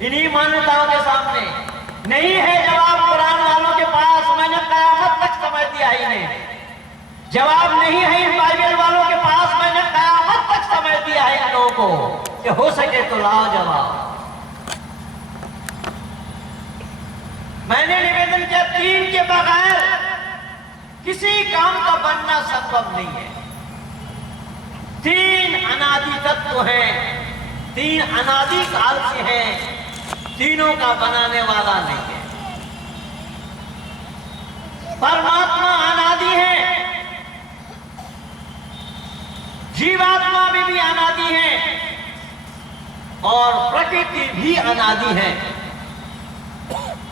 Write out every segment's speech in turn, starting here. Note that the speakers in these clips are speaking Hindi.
इन्हीं मान्यताओं के सामने नहीं है जवाब कुरान वालों के पास। मैंने कयामत तक समय दिया ही नहीं, जवाब नहीं है इन बाइबल वालों के पास। मैंने कयामत तक समय दिया है इन लोगों को कि हो सके तो लाओ जवाब। मैंने निवेदन किया, 3 के बगैर किसी काम का बनना संभव नहीं है। 3 अनादि तत्व हैं, 3 अनादि काल से हैं, तीनों का बनाने वाला नहीं है। परमात्मा अनादि है, जीवात्मा भी अनादि है, और प्रकृति भी अनादि है।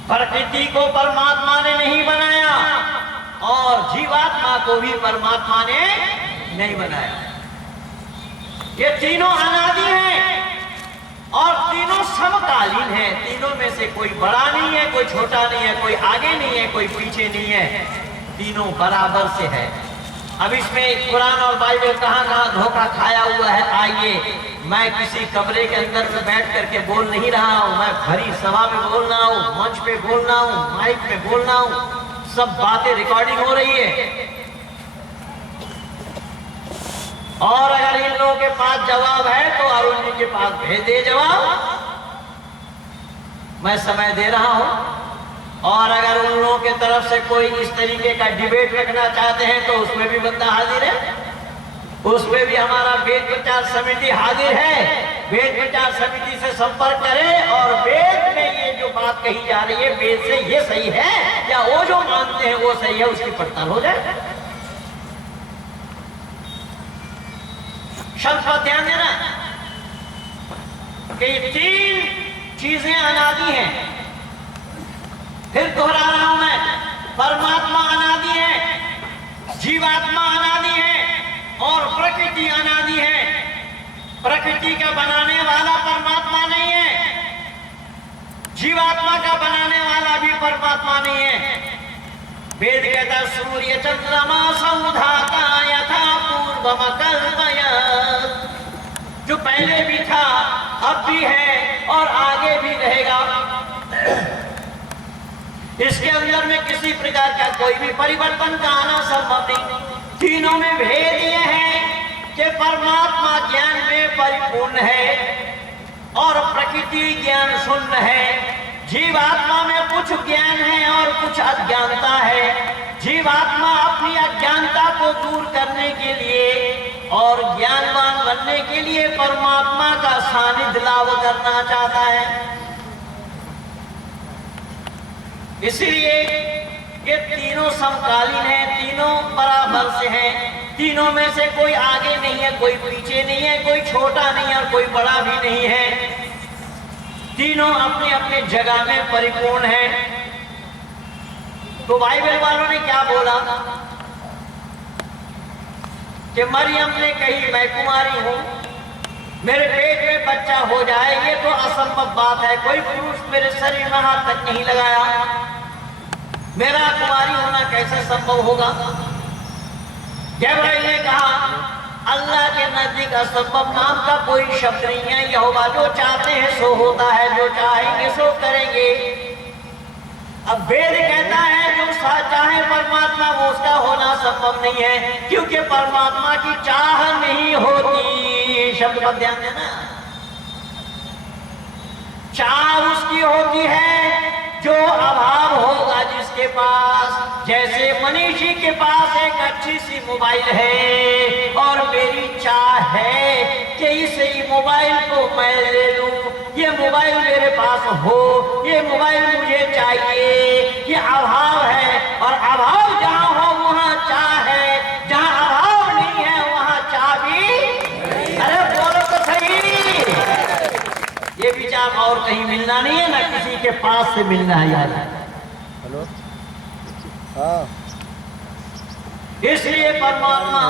प्रकृति को परमात्मा ने नहीं बनाया और जीवात्मा को भी परमात्मा ने नहीं बनाया। ये तीनों अनादि हैं और तीनों समकालीन हैं। तीनों में से कोई बड़ा नहीं है, कोई छोटा नहीं है, कोई आगे नहीं है, कोई पीछे नहीं है, तीनों बराबर से है। अब इसमें कुरान और बाइबल कहाँ धोखा खाया हुआ है। आइए, मैं किसी कमरे के अंदर में बैठ करके बोल नहीं रहा हूं, मैं भरी सभा में बोल रहा हूं, मंच पे बोल रहा हूं, माइक पे बोल रहा हूं, सब बातें रिकॉर्डिंग हो रही है। और अगर इन लोगों के पास जवाब है तो अरुण जी के पास भेज दे जवाब, मैं समय दे रहा हूं। और अगर उन लोगों के तरफ से कोई इस तरीके का डिबेट रखना चाहते हैं तो उसमें भी बंदा हाजिर है, उसमें भी हमारा वेद प्रचार समिति हाजिर है। वेद प्रचार समिति से संपर्क करें और वेद में ये जो बात कही जा रही है, वेद से ये सही है या वो जो मानते हैं वो सही है, उसकी पड़ताल हो जाए। शब्द पर ध्यान देना कि ये 3 चीजें अनादि हैं। फिर दोहरा रहा हूं मैं, परमात्मा अनादि है, जीवात्मा अनादि है और प्रकृति अनादि है। प्रकृति का बनाने वाला परमात्मा नहीं है, जीवात्मा का बनाने वाला भी परमात्मा नहीं है। वेद कहता सूर्य चंद्रमा सौधाता यथा पूर्वम कल्पयत्, जो पहले भी था अब भी है और आगे भी रहेगा। इसके अंदर में किसी प्रकार का कोई भी परिवर्तन का आना संभव नहीं। तीनों में भेद यह है कि परमात्मा ज्ञान में परिपूर्ण है और प्रकृति ज्ञान शून्य है। जीवात्मा में कुछ ज्ञान है और कुछ अज्ञानता है। जीवात्मा अपनी अज्ञानता को दूर करने के लिए और ज्ञानवान बनने के लिए परमात्मा का सानिध्य लाभ करना चाहता है। इसलिए ये तीनों समकालीन हैं, तीनों बराबर से हैं, तीनों में से कोई आगे नहीं है, कोई पीछे नहीं है, कोई छोटा नहीं है और कोई बड़ा भी नहीं है। तीनों अपने अपने जगह में परिपूर्ण हैं। तो बाइबल वालों ने क्या बोला कि मरियम ने कही मैं कुमारी हूं, मेरे पेट में बच्चा हो जाए, ये तो असंभव बात है। कोई पुरुष मेरे शरीर में हाथ तक नहीं लगाया, मेरा कुमारी होना कैसे संभव होगा। गैब्राइल ने कहा अल्लाह के नजदीक असंभव नाम का कोई शब्द नहीं है। यहोवा जो चाहते हैं सो होता है, जो चाहेंगे सो करेंगे। अब वेद कहता है जो चाहे परमात्मा वो उसका होना संभव नहीं है, क्योंकि परमात्मा की चाह नहीं होती। शब्द पर ध्यान देना, चाह उसकी होती है जो अभाव होगा जिसके पास। जैसे मनीषी के पास एक अच्छी सी मोबाइल है और मेरी चाह है कि इस मोबाइल को मैं ले लूं, ये मोबाइल मेरे पास हो, ये मोबाइल मुझे चाहिए। ये अभाव है और अभाव जहां हो वहां चाह है, जहां अभाव नहीं है वहां चाह भी। अरे बोलो तो सही, ये विचार और कहीं मिलना नहीं है, ना किसी के पास से मिलना है यार। हेलो, हाँ। इसलिए परमात्मा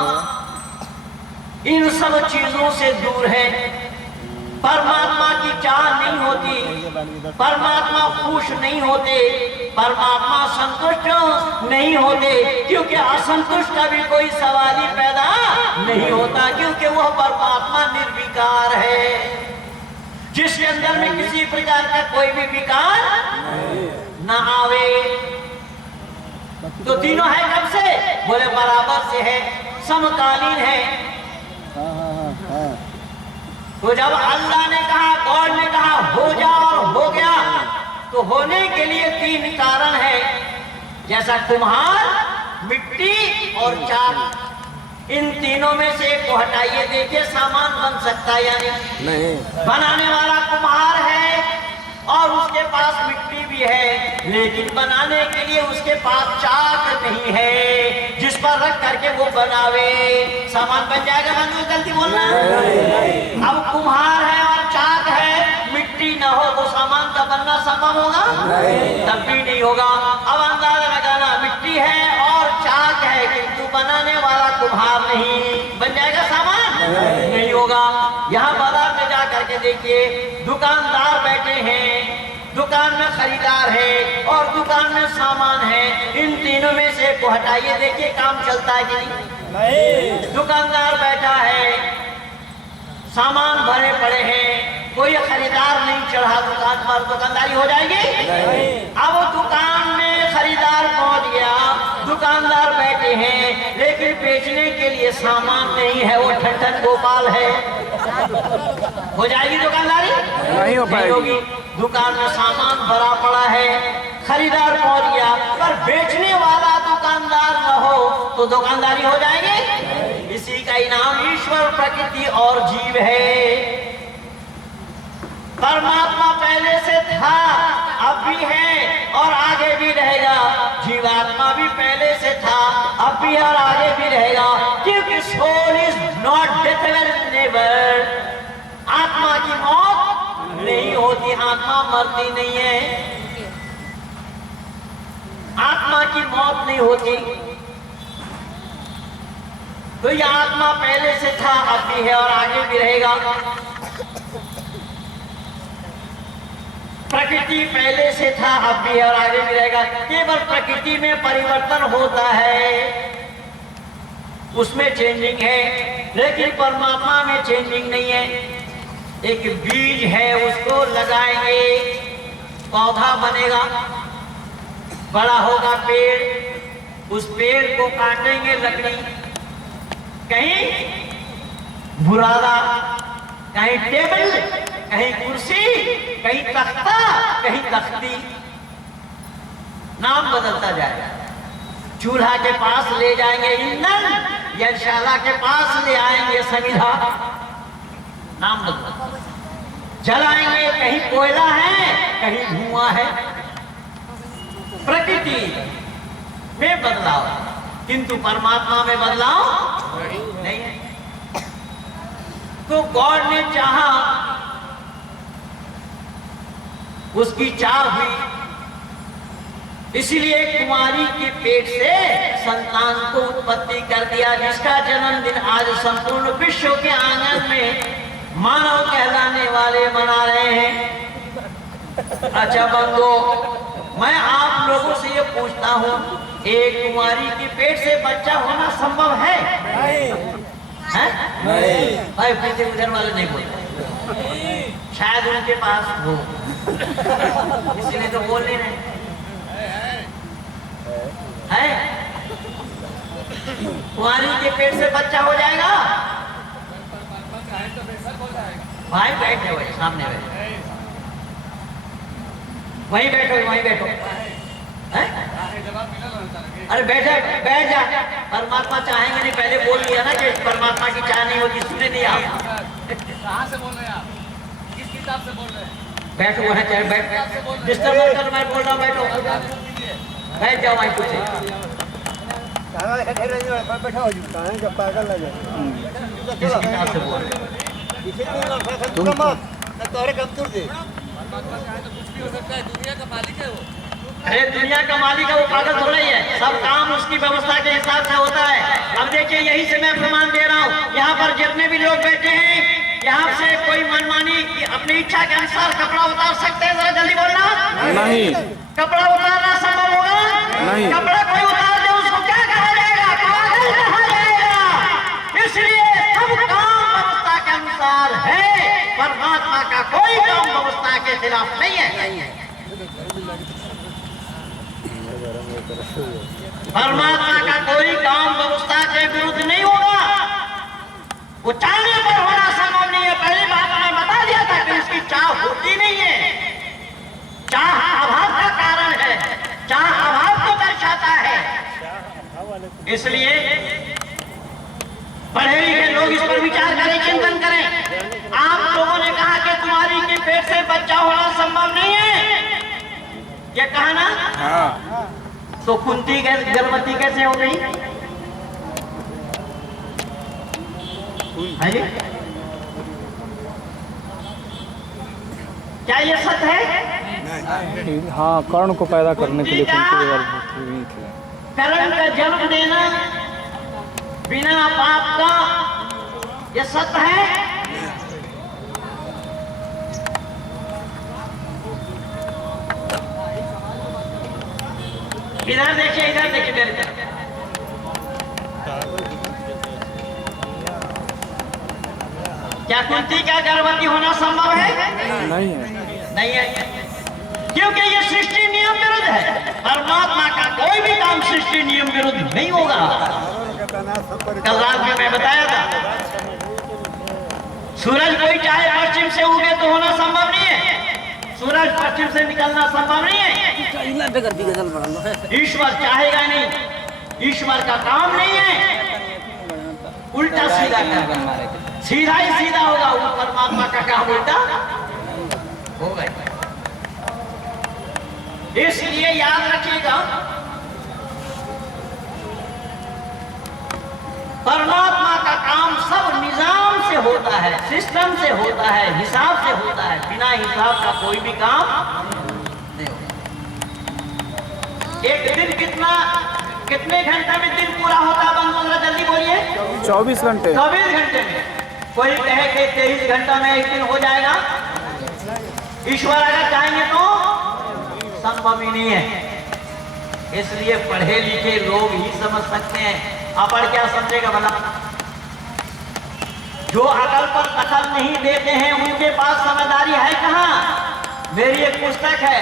इन सब चीजों से दूर है। परमात्मा की चाह नहीं होती, परमात्मा खुश नहीं होते, परमात्मा संतुष्ट नहीं होते, क्योंकि असंतुष्ट का भी कोई सवाल ही पैदा नहीं होता, क्योंकि वह परमात्मा निर्विकार है। जिसके अंदर में किसी प्रकार का कोई भी विकार न आवे। तो तीनों है कब से? बोले बराबर से है, समकालीन है। तो जब अल्लाह ने कहा, गॉड ने कहा हो जा और हो गया, तो होने के लिए तीन कारण है। जैसा कुम्हार, मिट्टी और चाक, इन तीनों में से एक को हटाइए, देखिए सामान बन सकता है या नहीं? बनाने वाला कुम्हार है और उसके पास मिट्टी भी है, लेकिन बनाने के लिए उसके पास चाक नहीं है जिस पर रख करके वो बनावे। सामान बन जाएगा? बंधु जल्दी बोलना। अब कुम्हार है और चाक है, मिट्टी ना हो तो सामान का बनना संभव होगा? तब भी नहीं होगा। अब अंदाजा लगाना, मिट्टी है और चाक है किंतु बनाने वाला कुम्हार नहीं, बन जाएगा सामान? नहीं होगा। यहाँ बाजार में जा करके देखिए, दुकानदार बैठे हैं, दुकान में खरीदार है और दुकान में सामान है। इन तीनों में से को हटाइए, देखिए काम चलता है कि नहीं? दुकानदार बैठा है, सामान भरे पड़े हैं, कोई खरीदार नहीं चढ़ा दुकान पर, दुकानदारी हो जाएगी? अब दुकान में खरीदार पहुंच गया, दुकानदार बैठे हैं, लेकिन बेचने के लिए सामान नहीं है, वो ठन गोपाल है, हो जाएगी दुकानदारी? नहीं हो पाएगी। दुकान में सामान भरा पड़ा है, खरीदार पहुंच गया, पर बेचने वाला दुकानदार न हो तो दुकानदारी हो जाएगी? इसी का इनाम ईश्वर, प्रकृति और जीव है। परमात्मा पहले से था, अब भी है और आगे भी रहेगा। जीवात्मा भी पहले से था, अब भी और आगे भी रहेगा, क्योंकि सोल इज नॉट डेथेबल नेवर। आत्मा की मौत नहीं होती, आत्मा मरती नहीं है, आत्मा की मौत नहीं होती। तो यह आत्मा पहले से था, अब भी है और आगे भी रहेगा। प्रकृति पहले से था, अब भी है और आगे भी रहेगा। केवल प्रकृति में परिवर्तन होता है, उसमें चेंजिंग है, लेकिन परमात्मा में चेंजिंग नहीं है। एक बीज है, उसको लगाएंगे, पौधा बनेगा, बड़ा होगा पेड़, उस पेड़ को काटेंगे लकड़ी, कहीं बुरादा, कहीं टेबल, कहीं कुर्सी, कहीं तख्ता, कहीं तख्ती, नाम बदलता जाएगा। चूल्हा के पास ले जाएंगे ईंधन, यज्ञशाला के पास ले आएंगे समिधा, नाम बदलता। जलाएंगे, कहीं कोयला है, कहीं धुआं है। प्रकृति में बदलाव, किंतु परमात्मा में बदलाव नहीं है। तो गॉड ने चाहा, उसकी चाह हुई, इसीलिए कुमारी के पेट से संतान को उत्पत्ति कर दिया, जिसका जन्मदिन आज संपूर्ण विश्व के आंगन में मानव कहलाने वाले मना रहे हैं। अच्छा बंधु, मैं आप लोगों से ये पूछता हूँ, एक कुमारी के पेट से बच्चा होना संभव है? नहीं। भाई पीछे उधर वाले नहीं बोलते, शायद उनके पास हो, इसलिए तो बोल नहीं रहे हैं। कुमारी के पेट से बच्चा हो जाएगा? भाई बैठे हुए सामने बैठे, वहीं बैठो, वहीं बैठो। अरे बैठा, बैठ जा। परमात्मा चाहेंगे नहीं, पहले बोल लिया ना कि परमात्मा की चाह नहीं होती, सुने नहीं आप? कहाँ से बोल रहे हैं आप? किस किताब से बोल रहे हैं? बैठो, वहाँ चाहे बैठ, डिस्टर्ब मत कर, मैं बोल रहा हूँ, बैठो, बैठ जाओ वहीं कुछ। बैठा हो जाता जब पागल लगे। किस किताब से बोल रहे हैं? तोहरे कम तुर दे। तो कुछ भी हो सकता है, दुनिया का मालिक है वो। अरे दुनिया का मालिक है, वो पागल थोड़ा ही है, सब काम उसकी व्यवस्था के हिसाब से होता है। अब देखिए, यही से मैं प्रमाण दे रहा हूँ, यहाँ पर जितने भी लोग बैठे हैं, यहाँ से कोई मनमानी अपनी इच्छा के अनुसार कपड़ा उतार सकते हैं? जरा जल्दी बोलना। नहीं। कपड़ा उतारना संभव होगा? नहीं। कपड़ा कोई उतार दे, उसको क्या कहा जाएगा? पागल कहा जाएगा। इसलिए सब काम व्यवस्था के अनुसार है, पर परमात्मा का कोई काम व्यवस्था के खिलाफ नहीं है। परमात्मा का कोई काम व्यवस्था के विरुद्ध नहीं होगा। वो चाहने पर होना संभव नहीं है। पहली बात मैं बता दिया था कि इसकी चाह होती नहीं है। चाह अभाव का कारण है, चाह अभाव को दर्शाता है। इसलिए पढ़े लिखे लोग इस पर विचार करें, चिंतन करें। आप लोगों ने कहा कि कुमारी के पेट से बच्चा होना संभव नहीं है, क्या कहा ना? हाँ। तो कुंती गर्भवती कैसे हो गई? है क्या ये सत्य है? हाँ, कर्ण को पैदा करने के लिए कुंती गर्भवती हुई थी। कर्ण का जन्म देना बिना पाप का ये सत्य है? इधर देखिए, इधर देखिए मेरे तरफ। क्या कुंती का गर्भवती होना संभव है? नहीं है। नहीं है, क्योंकि ये सृष्टि नियम विरुद्ध है। परमात्मा का कोई भी काम सृष्टि नियम विरुद्ध नहीं होगा। कल रात में मैं बताया था, सूरज कोई चाहे पश्चिम से उगे तो होना संभव नहीं है। सूरज पश्चिम से निकलना संभव नहीं है। ईश्वर चाहेगा नहीं, ईश्वर का काम नहीं है उल्टा सीधा करना। सीधा ही सीधा होगा, वो परमात्मा का काम उल्टा होगा। इसलिए याद रखिएगा, परमात्मा का काम सब निजाम से होता है, सिस्टम से होता है, हिसाब से होता है। बिना हिसाब का कोई भी काम नहीं होता। एक दिन कितने घंटे में दिन पूरा होता है? बंधु जरा जल्दी बोलिए। 24 घंटे। 24 घंटे में। कोई कहे कि 23 घंटा में एक दिन हो जाएगा। ईश्वर अगर चाहेंगे तो संभव ही नहीं है। इसलिए पढ़े लिखे लोग ही समझ सकते हैं। अपढ़ क्या समझेगा भला? जो अकल पर दखल नहीं देते हैं उनके पास समझदारी है कहाँ? मेरी एक पुस्तक है,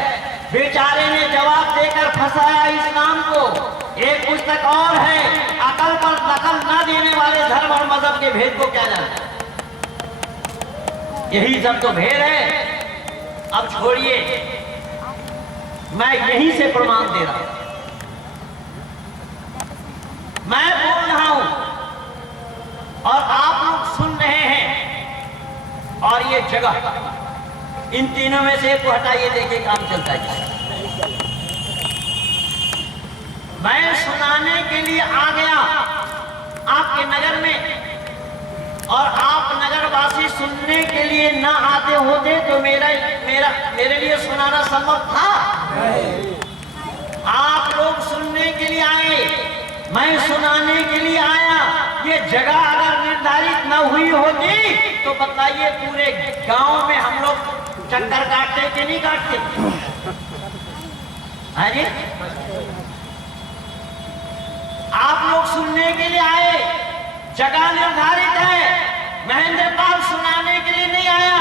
बेचारे ने जवाब देकर फंसाया इस्लाम को। एक पुस्तक और है, अकल पर दखल न देने वाले धर्म और मजहब के भेद को क्या जानते? यही सब तो भेद है। अब छोड़िए, मैं यहीं से प्रमाण दे रहा हूं। मैं बोल रहा हूं और आप लोग सुन रहे हैं। और ये जगह, इन तीनों में से को हटाइए, देखिए काम चलता है। मैं सुनाने के लिए आ गया आपके नगर में, और आप नगरवासी सुनने के लिए ना आते होते तो मेरे लिए सुनाना संभव था? आप लोग सुनने के लिए आए, मैं सुनाने के लिए आया। ये जगह अगर निर्धारित न हुई होती तो बताइए पूरे गांव में हम लोग चक्कर काटते कि नहीं काटते? अरे आप लोग सुनने के लिए आए, जगह निर्धारित है। महेंद्र पाल सुनाने के लिए नहीं आया,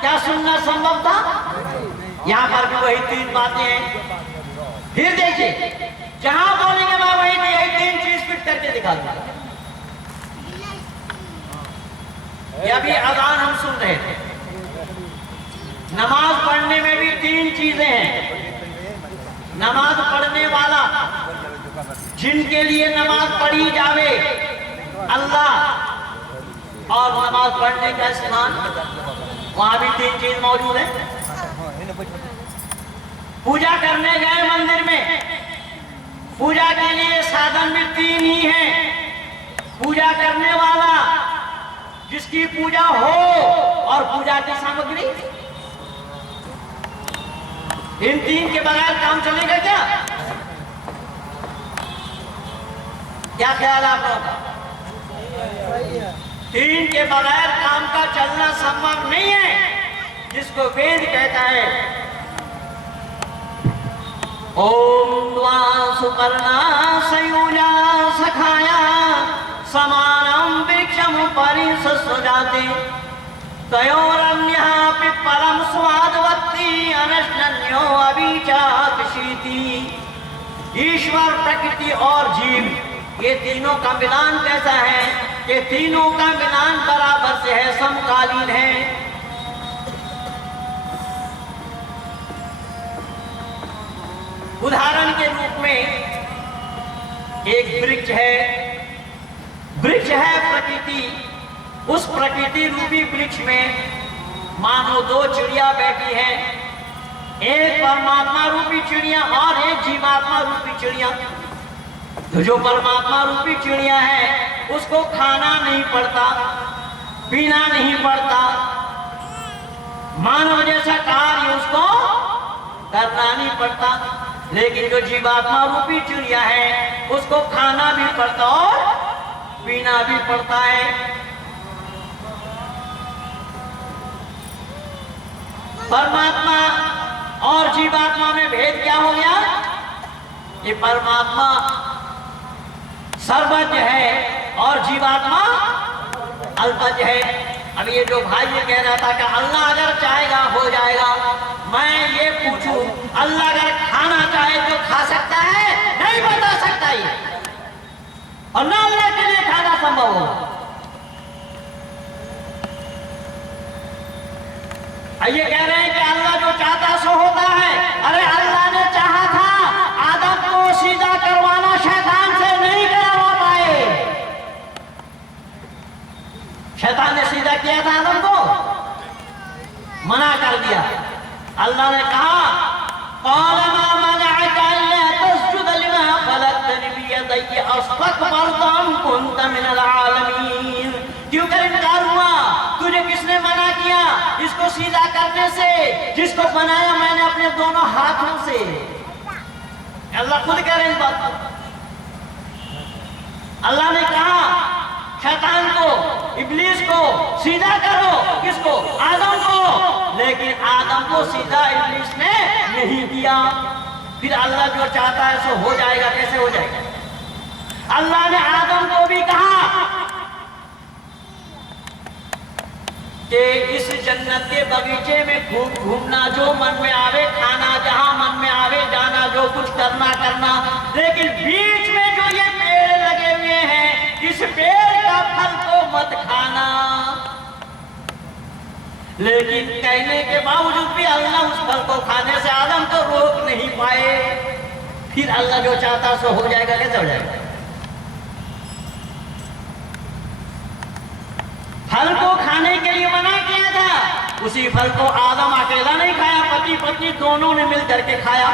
क्या सुनना संभव था? यहाँ पर भी वही तीन बातें हैं। फिर देखिए, जहां बोलेंगे मैं वही यही तीन चीज फिट करके दिखा दूंगा। ये अभी अजान हम सुन रहे थे। नमाज पढ़ने में भी तीन चीजें हैं। नमाज पढ़ने वाला, जिनके लिए नमाज पढ़ी जावे, अल्लाह और नमाज पढ़ने का स्थान, वहां भी तीन चीज मौजूद है। पूजा करने गए मंदिर में, पूजा के लिए साधन भी तीन ही हैं। पूजा करने वाला, जिसकी पूजा हो, और पूजा की सामग्री। इन तीन के बगैर काम चलेगा क्या? क्या ख्याल है आप लोगों का? तीन के बगैर काम का चलना संभव नहीं है, जिसको वेद कहता है ओम द्वा सुपर्णा सयूजा सखाया समानम वृक्षम परिसस्वजाते तयोरन्यः परम स्वादवती अनश्नन्यो अभिचाक्षिति। ईश्वर, प्रकृति और जीव, ये तीनों का मिलान कैसा है कि तीनों का मिलान बराबर से है, समकालीन है। उदाहरण के रूप में एक वृक्ष है प्रकृति। उस प्रकृति रूपी वृक्ष में मानो दो चिड़िया बैठी है, एक परमात्मा रूपी चिड़िया और एक जीवात्मा रूपी चिड़िया। तो जो परमात्मा रूपी चिड़िया है उसको खाना नहीं पड़ता, पीना नहीं पड़ता, मानव जैसा कार्य उसको करना नहीं पड़ता। लेकिन जो जीवात्मा रूपी चिड़िया है उसको खाना भी पड़ता और पीना भी पड़ता है। परमात्मा और जीवात्मा में भेद क्या हो गया? ये परमात्मा सर्वज्ञ है और जीवात्मा अल्पज्ञ है। अब ये जो भाई ये कह रहा था कि अल्लाह अगर चाहेगा हो जाएगा, मैं ये पूछूं, अल्लाह अगर खाना चाहे तो खा सकता है? नहीं बता सकता ये, और ना अल्लाह के लिए खाना संभव होगा। ये कह रहे हैं कि अल्लाह जो चाहता सो होता है। अरे अल्लाह ने चाहा था आदम को सीधा करवाना, शैतान से नहीं करवा पाए। शैतान ने सीधा किया था आदम को, मना कर दिया। अल्लाह ने कहा क्यों कर इनकार हुआ? तुझे किसने मना किया इसको सीधा करने से, जिसको बनाया मैंने अपने दोनों हाथों से। अल्लाह खुद कह रहे हैं इस बात को। अल्लाह ने कहा शैतान को, इब्लीस को सीधा करो, किसको? आदम को। लेकिन आदम को सीधा इब्लीस ने नहीं किया। फिर अल्लाह जो चाहता है सो हो जाएगा। कैसे हो जाएगा? अल्लाह ने आदम को भी कहा कि इस जन्नत के बगीचे में खूब घूमना, जो मन में आवे खाना, जहां मन में आवे जाना, जो कुछ करना। लेकिन बीच में जो ये पेड़ लगे हुए हैं, इस पेड़ का फल को मत खाना। लेकिन कहने के बावजूद भी अल्लाह उस फल को खाने से आदम को रोक नहीं पाए। फिर अल्लाह जो चाहता सो हो जाएगा। कैसे हो जाएगा? फल को खाने के लिए मना किया था, उसी फल को आदम अकेला नहीं खाया, पति पत्नी दोनों ने मिलकर के खाया।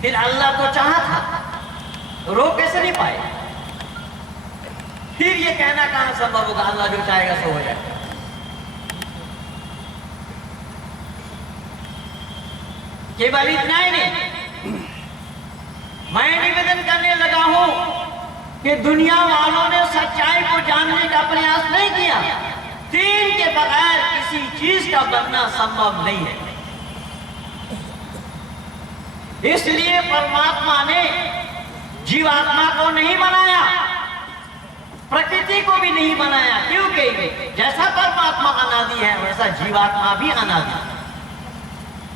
फिर अल्लाह को चाहा था, रोक कैसे नहीं पाए? फिर ये कहना कहां संभव होगा? अल्लाह जो चाहेगा सो हो जाएगा। केवल इतना ही नहीं, मैं निवेदन करने लगा हूं कि दुनिया वालों ने सच्चाई को जानने का प्रयास नहीं किया। दीन के बगैर किसी चीज का बनना संभव नहीं है। इसलिए परमात्मा ने जीवात्मा को नहीं बनाया, प्रकृति को भी नहीं बनाया। क्योंकि जैसा परमात्मा अनादि है वैसा जीवात्मा भी अनादि,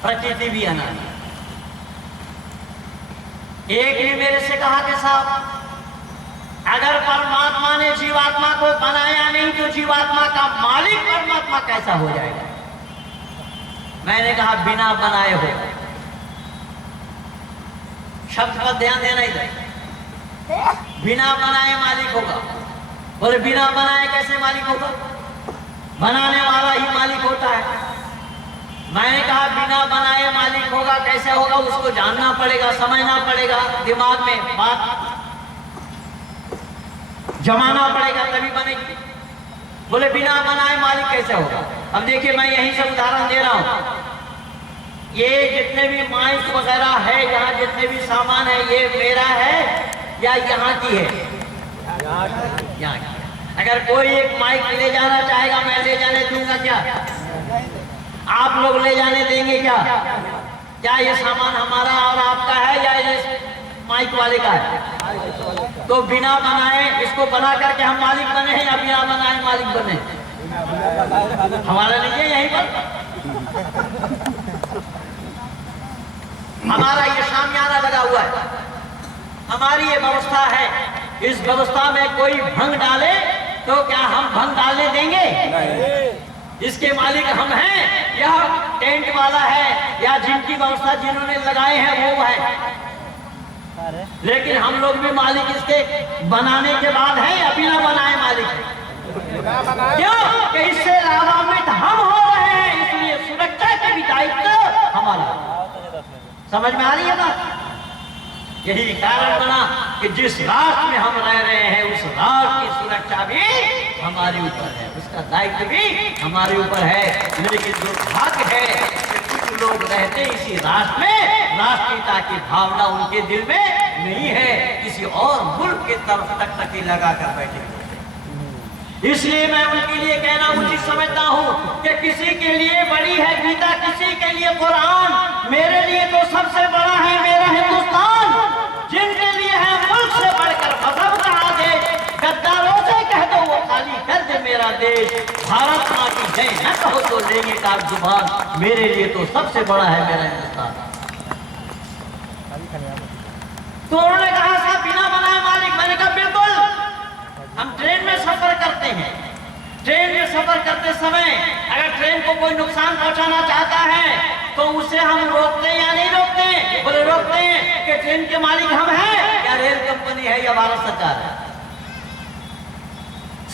प्रकृति भी अनादि। एक ने मेरे से कहा कि साहब, अगर परमात्मा ने जीवात्मा को बनाया नहीं तो जीवात्मा का मालिक परमात्मा कैसा हो जाएगा? मैंने कहा बिना बनाए हो। शब्द पर ध्यान देना इधर। बिना बनाए मालिक होगा। बोले बिना बनाए कैसे मालिक होगा? बनाने वाला ही मालिक होता है। मैंने कहा बिना बनाए मालिक होगा कैसे होगा? उसको जानना पड़ेगा, समझना पड़ेगा, दिमाग में बात जमाना पड़ेगा तभी बनेगी। बोले बिना बनाए मालिक कैसे होगा? अब देखिए मैं यहीं से उदाहरण दे रहा हूं। ये जितने भी माइक वगैरह है, यहाँ जितने भी सामान है, ये मेरा है या यहाँ की है? यहाँ की। अगर कोई एक माइक ले जाना चाहेगा, मैं ले जाने दूंगा क्या? आप लोग ले जाने देंगे क्या? क्या ये सामान हमारा और आपका है या ये माइक वाले का है? तो बिना बनाए इसको बना करके हम मालिक बने हैं या बिना बनाए मालिक बने? हमारा लीजिए यहीं पर। हमारा ये शामियाना लगा हुआ है, हमारी ये व्यवस्था है। इस व्यवस्था में कोई भंग डाले तो क्या हम भंग डालने देंगे? इसके मालिक हम हैं, यह टेंट वाला है या जिनकी व्यवस्था जिन्होंने लगाए हैं वो है। लेकिन हम लोग भी मालिक इसके बनाने के बाद है या बिना बनाए मालिक है? क्यों कि इससे लाभान्वित हम हो रहे हैं, इसलिए सुरक्षा का भी दायित्व हमारा। समझ में आ रही है बात? यही कारण बना कि जिस राष्ट्र में हम रह रहे हैं उस राष्ट्र की सुरक्षा भी हमारे ऊपर है, उसका दायित्व भी हमारे ऊपर है। लेकिन दुर्भाग्य है कि कुछ लोग रहते इसी राष्ट्र में, राष्ट्रीयता की भावना उनके दिल में नहीं है, किसी और मुल्क की तरफ टकटकी लगा कर बैठे। इसलिए मैं उनके लिए कहना उचित समझता हूँ कि किसी के लिए बड़ी है गीता, किसी के लिए कुरान, मेरे लिए तो सबसे बड़ा है मेरा हिंदुस्तान। जिनके लिए है मुल्क से बढ़कर मजहब कहा दे, गद्दारों से कह दो वो खाली कर दे मेरा देश। भारत माँ की जय न कहो तो लेंगे का जुबान, मेरे लिए तो सबसे बड़ा है मेरा हिंदुस्तान। तो उन्होंने कहा साहब बिना बनाए मालिक। मैंने कहा बिल्कुल, हम ट्रेन में सफर करते हैं, ट्रेन में सफर करते समय अगर ट्रेन को कोई नुकसान पहुंचाना चाहता है तो उसे हम रोकते हैं या नहीं रोकते? बोले रोकते हैं। कि ट्रेन के मालिक हम हैं या रेल कंपनी है या भारत सरकार है?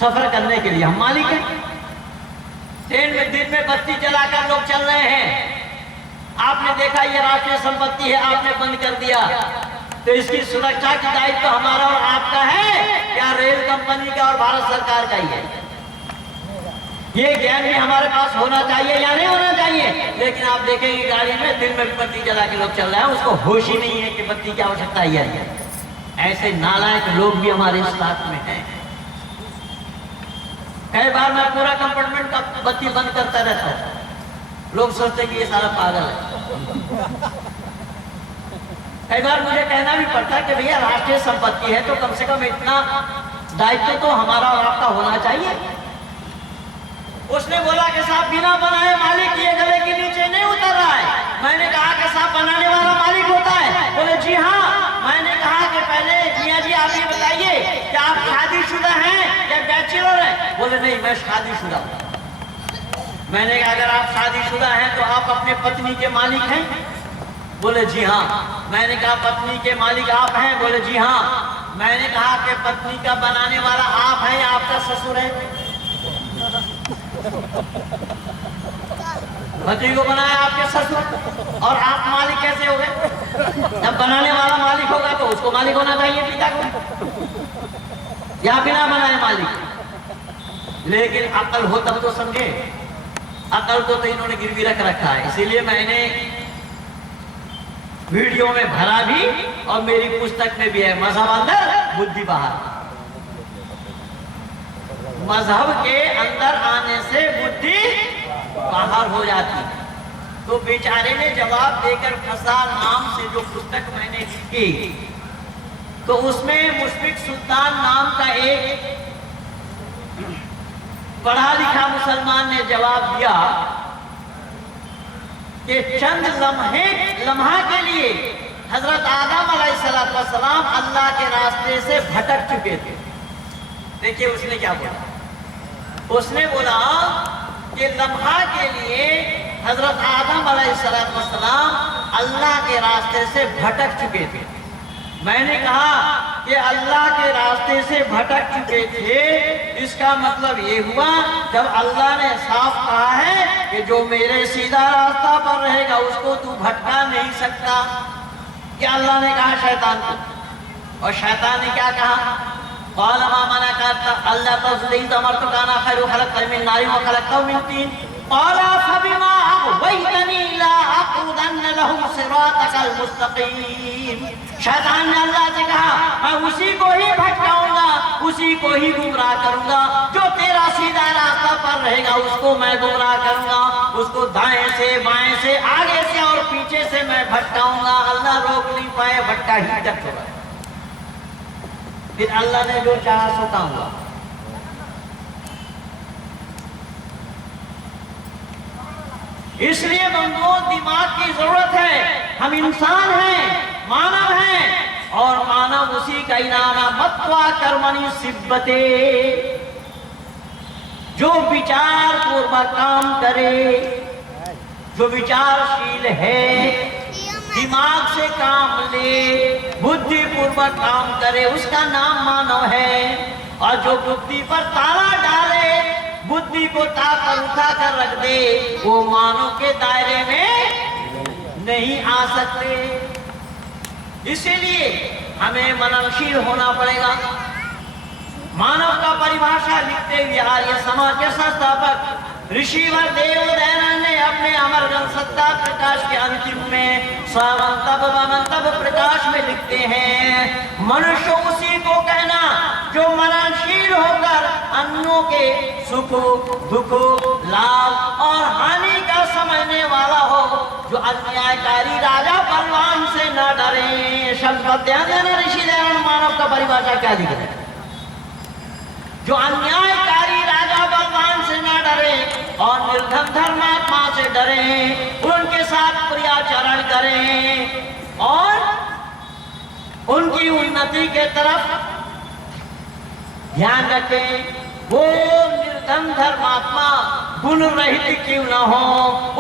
सफर करने के लिए हम मालिक हैं। ट्रेन में दिन में बत्ती जलाकर लोग चल रहे हैं, आपने देखा ये राष्ट्रीय संपत्ति है, आपने बंद कर दिया, तो इसकी सुरक्षा की दायित्व हमारा और आपका है या रेल कंपनी का और भारत सरकार का ही है? ये ज्ञान भी हमारे पास होना चाहिए या नहीं होना चाहिए? लेकिन आप देखेंगे गाड़ी में दिन में बत्ती जला के लोग चल रहे हैं, उसको होश ही नहीं है कि बत्ती की आवश्यकता है। ऐसे नालायक लोग भी हमारे इस रात में हैं। कई बार मैं पूरा कंपार्टमेंट का बत्ती बंद करता रहता हूँ, लोग सोचते कि ये सारा पागल है। कई बार मुझे कहना भी पड़ता है कि भैया राष्ट्रीय संपत्ति है तो कम से कम इतना दायित्व तो हमारा और आपका होना चाहिए। उसने बोला कि साहब बिना बनाए मालिक ये गले के नीचे नहीं उतर रहा है। मैंने कहा कि साहब बनाने वाला मालिक होता है? बोले जी हाँ। मैंने कहा कि पहले जिया जी आप ये बताइए कि आप शादीशुदा हैं या बैचलर हैं? बोले नहीं मैं शादीशुदा हूं। मैंने कहा अगर आप शादीशुदा हैं तो आप अपने पत्नी के मालिक हैं? बोले जी हाँ। मैंने कहा पत्नी के मालिक आप हैं? बोले जी हाँ। मैंने कहा कि पत्नी का बनाने वाला आप हैं या आपका ससुर है? पत्नी को बनाया आपके ससुर और आप मालिक कैसे हो गए? जब बनाने वाला मालिक होगा तो उसको मालिक होना चाहिए पिता को, या बिना बनाए मालिक। लेकिन अकल हो तब तो समझे, अकल को तो इन्होंने गिरवी रख रखा है। इसीलिए मैंने वीडियो में भरा भी और मेरी पुस्तक में भी है, मजहब अंदर बुद्धि बाहर। मजहब के अंदर आने से बुद्धि बाहर हो जाती। तो बेचारे ने जवाब देकर फसा नाम से जो पुस्तक मैंने लिखी, तो उसमें मुशफिक सुल्तान नाम का एक पढ़ा लिखा मुसलमान ने जवाब दिया कि चंद लम्हा के लिए हजरत आदम अलैहिस्सलाम अल्लाह के रास्ते से भटक चुके थे। देखिए उसने क्या बोला, उसने बोला कि लम्हा के लिए हजरत आदम अलैहिस्सलाम अल्लाह के रास्ते से भटक चुके थे। मैंने कहा कि अल्लाह के रास्ते से भटक चुके थे, इसका मतलब ये हुआ जब अल्लाह ने साफ कहा है कि जो मेरे सीधा रास्ता पर रहेगा उसको तू भटका नहीं सकता। क्या अल्लाह ने कहा शैतान को, और शैतान ने क्या कहा? शैतान ने अल्लाह से कहा मैं उसी को ही भटकाऊंगा, उसी को ही गुमराह करूंगा, जो तेरा सीधा रास्ता पर रहेगा उसको मैं गुमराह करूंगा, उसको दाएं से बाएं से आगे से और पीछे से मैं भटकाऊंगा। अल्लाह रोक नहीं पाए, भटका ही तक होगा। फिर अल्लाह ने जो चाहा सो काम हुआ। इसलिए बंदों, दिमाग की जरूरत है। हम इंसान हैं, मानव हैं, और मानव उसी का इनाम है। मत्वा कर्मणि सिद्धते, जो विचार पूर्वक काम करे, जो विचारशील है, दिमाग से काम ले, बुद्धि पूर्वक काम करे, उसका नाम मानव है। और जो बुद्धि पर ताला डाले, बुद्धि को ताकर उठा कर रख दे, वो मानव के दायरे में नहीं आ सकते। इसीलिए हमें मननशील होना पड़ेगा। मानव का परिभाषा लिखते हुए आर्य समाज के संस्थापक ऋषिवर देवदयानंद ने अपने अमर ग्रंथ सत्ता प्रकाश के अंतिम में स्वमंतव्य प्रकाश में लिखते हैं, मनुष्य उसी को कहना जो मननशील होकर अन्यों के सुख दुख लाभ और हानि का समझने वाला हो, जो अन्यायकारी राजा बलवान से न डरे। शब्द ध्यान देना, ऋषि दयानंद मानव का परिभाषा क्या लिख रहे हैं? जो अन्यायकारी राजा बलवान से न डरे और निर्धन धर्मात्मा से डरे, उनके साथ प्रियाचरण करें और उनकी उन्नति के तरफ ध्यान रखें। वो निर्धन धर्मात्मा गुण रहित क्यों न हो,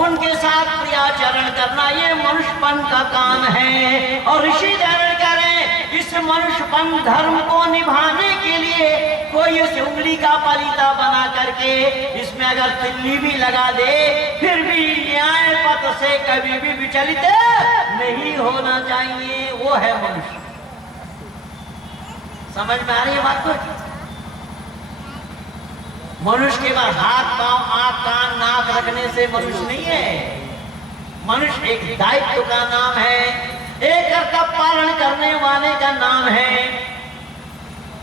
उनके साथ प्रियाचरण करना ये मनुष्यपन का काम है। और ऋषि दयानंद कह रहे हैं, इस मनुष्यपन धर्म को निभाने के लिए कोई इस उंगली का पलीता बना करके इसमें अगर तिल्ली भी लगा दे, फिर भी न्याय पथ से कभी भी विचलित नहीं होना चाहिए। वो है मनुष्य। समझ में आ रही है बात? को मनुष्य के बाद हाथ पांव आंख कान नाक रखने से मनुष्य नहीं है। मनुष्य एक दायित्व का नाम है, एक कर्तव्य पालन करने वाले का नाम है।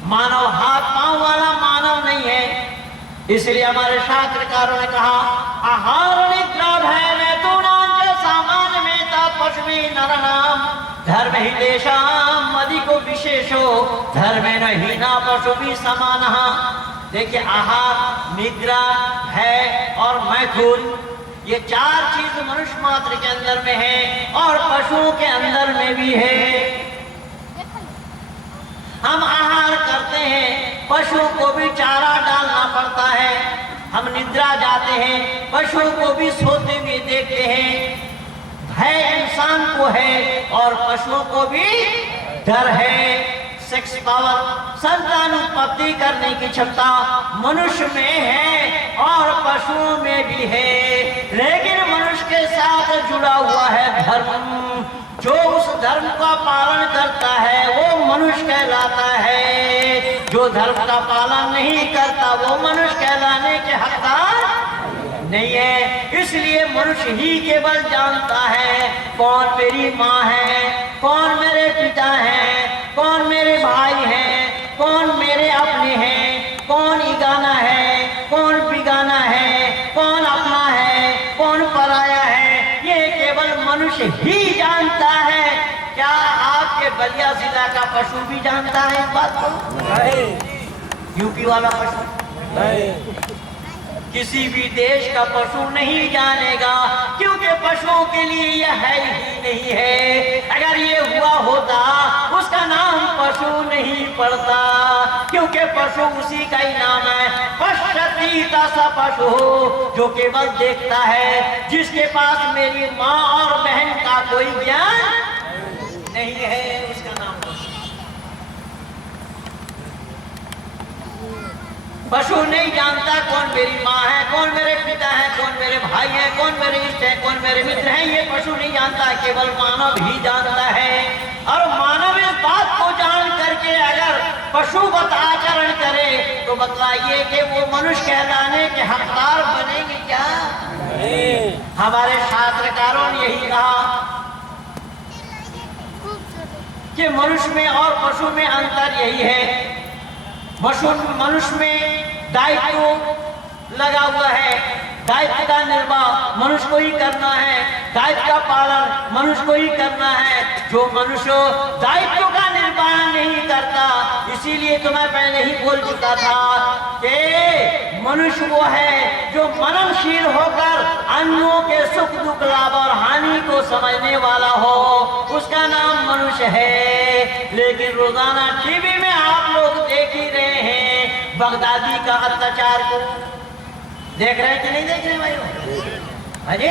मानव हाथ पांव वाला मानव नहीं है। इसलिए हमारे शास्त्रकारों ने कहा, आहार निद्रा भय में तो सामान्य में पशुवी नर नाम धर्म ही देशाम अधिको विशेषो धर्म नहीं ना पशु भी समान। देखिए, आहार निद्रा है और मैथुन, ये चार चीज मनुष्य मात्र के अंदर में है और पशुओं के अंदर में भी है। हम आहार करते हैं, पशुओं को भी चारा डालना पड़ता है। हम निद्रा जाते हैं, पशुओं को भी सोते हुए देखते हैं। भय इंसान को है और पशुओं को भी डर है। सेक्स पावर, संतान उत्पत्ति करने की क्षमता मनुष्य में है और पशुओं में भी है। लेकिन मनुष्य के साथ जुड़ा हुआ है धर्म। जो उस धर्म का पालन करता है वो मनुष्य कहलाता है। जो धर्म का पालन नहीं करता वो मनुष्य कहलाने के हकदार नहीं है। इसलिए मनुष्य ही केवल जानता है कौन मेरी माँ है, कौन मेरे पिता हैं, कौन मेरे भाई हैं, कौन मेरे अपने हैं, कौन इगाना है, कौन बिगाना है, कौन अपना है, कौन पराया है। ये केवल मनुष्य ही जानता है। क्या आपके बलिया जिला का पशु भी जानता है इस बात को? नहीं। यूपी वाला पशु नहीं। किसी भी देश का पशु नहीं जानेगा, क्योंकि पशुओं के लिए यह है ही नहीं है। अगर ये हुआ होता उसका नाम पशु नहीं पड़ता, क्योंकि पशु उसी का ही नाम है। पश्यति सा पशु हो जो केवल देखता है, जिसके पास मेरी माँ और बहन का कोई ज्ञान नहीं है, उसका नाम पशु नहीं जानता कौन मेरी माँ है, कौन मेरे पिता है, कौन मेरे भाई है, कौन मेरे इष्ट है, कौन मेरे मित्र हैं। ये पशु नहीं जानता, केवल मानव ही जानता है। और मानव इस बात को जान करके अगर पशुवत आचरण करे तो बतलाइए कि वो मनुष्य कहलाने के हकदार बनेंगे क्या? हमारे शास्त्रकारों ने यही कहा कि मनुष्य में और पशु में अंतर यही है। मनुष्य में दायित्व लगा हुआ है, दायित्व का निर्वाह मनुष्य को ही करना है, दायित्व का पालन मनुष्य को ही करना है। जो मनुष्य दायित्व का निर्वाह पालन नहीं करता। इसीलिए तो मैं पहले ही बोल चुका था कि मनुष्य वो है जो मननशील होकर अन्यों के सुख दुख लाभ और हानि को समझने वाला हो, उसका नाम मनुष्य है। लेकिन रोजाना टीवी में आप लोग देख ही रहे हैं बगदादी का अत्याचार को। देख रहे हैं कि नहीं देख रहे भाई? अरे